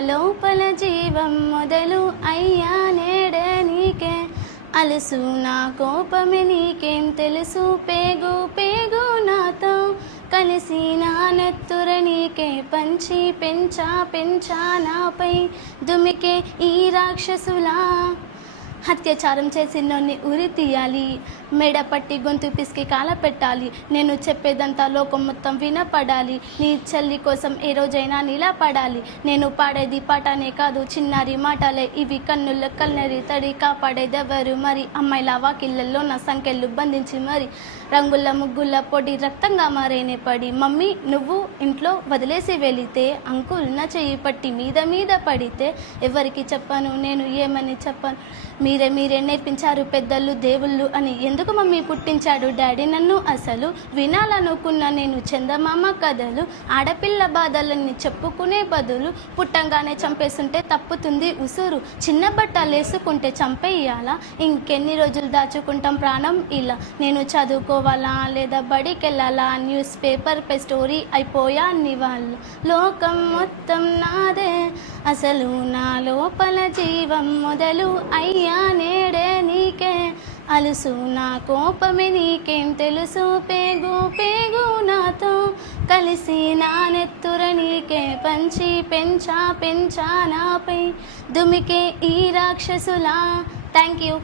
లోపల జీవం మొదలు అయ్యా నేడే నీకే అలుసు నా కోపమే నీకేం తెలుసు పేగు పేగు నాతో కలిసి నా నెత్తుర నీకే పంచి పెంచా పెంచా నాపై దుమికే ఈ రాక్షసులా అత్యాచారం చేసినోన్ని ఉరి తీయాలి, మెడ పట్టి గొంతు పిసికి కాల పెట్టాలి. నేను చెప్పేదంతా లోకం మొత్తం వినపడాలి. నీ చెల్లి కోసం ఏ రోజైనా నీలా పడాలి. నేను పాడేది పాటనే కాదు చిన్నారి మాటలే ఇవి, కన్నుల కన్నరి తడి కాపాడేదెవరు మరి? అమ్మాయిల వాకిళ్ళల్లో నా సంఖ్యలు బంధించి మరి రంగుల ముగ్గుల పొడి రక్తంగా మారేనే పడి మమ్మీ నువ్వు ఇంట్లో వదిలేసి వెళితే, అంకుల్ నా చెయ్యి పట్టి మీద మీద పడితే ఎవరికి చెప్పను నేను ఏమని చెప్పను? మీరే నేర్పించారు పెద్దలు దేవుళ్ళు అని. ఎందుకు మమ్మీ పుట్టించాడు డాడీ నన్ను? అసలు వినాలనుకున్న నేను చందమామ కథలు, ఆడపిల్ల బాధలన్నీ చెప్పుకునే బదులు పుట్టంగానే చంపేస్తుంటే తప్పుతుంది ఉసురు. చిన్న బట్టలు వేసుకుంటే చంపేయాలా? ఇంకెన్ని రోజులు దాచుకుంటాం ప్రాణం ఇలా? నేను చదువుకోవాలా లేదా బడికెళ్ళాలా? న్యూస్ పేపర్ పై స్టోరీ అయిపోయా నివాళ. లోకం మొత్తం నాదే అసలు నా లోపల జీవం మొదలు అయ్యా నేడే నీకే అలుసు నా కోపమే నీకేం తెలుసు పేగు పేగు నాతో కలిసి నా నెత్తుర నీకే పంచి పెంచా పెంచా నాపై దుమికే ఈ రాక్షసులా. Thank you.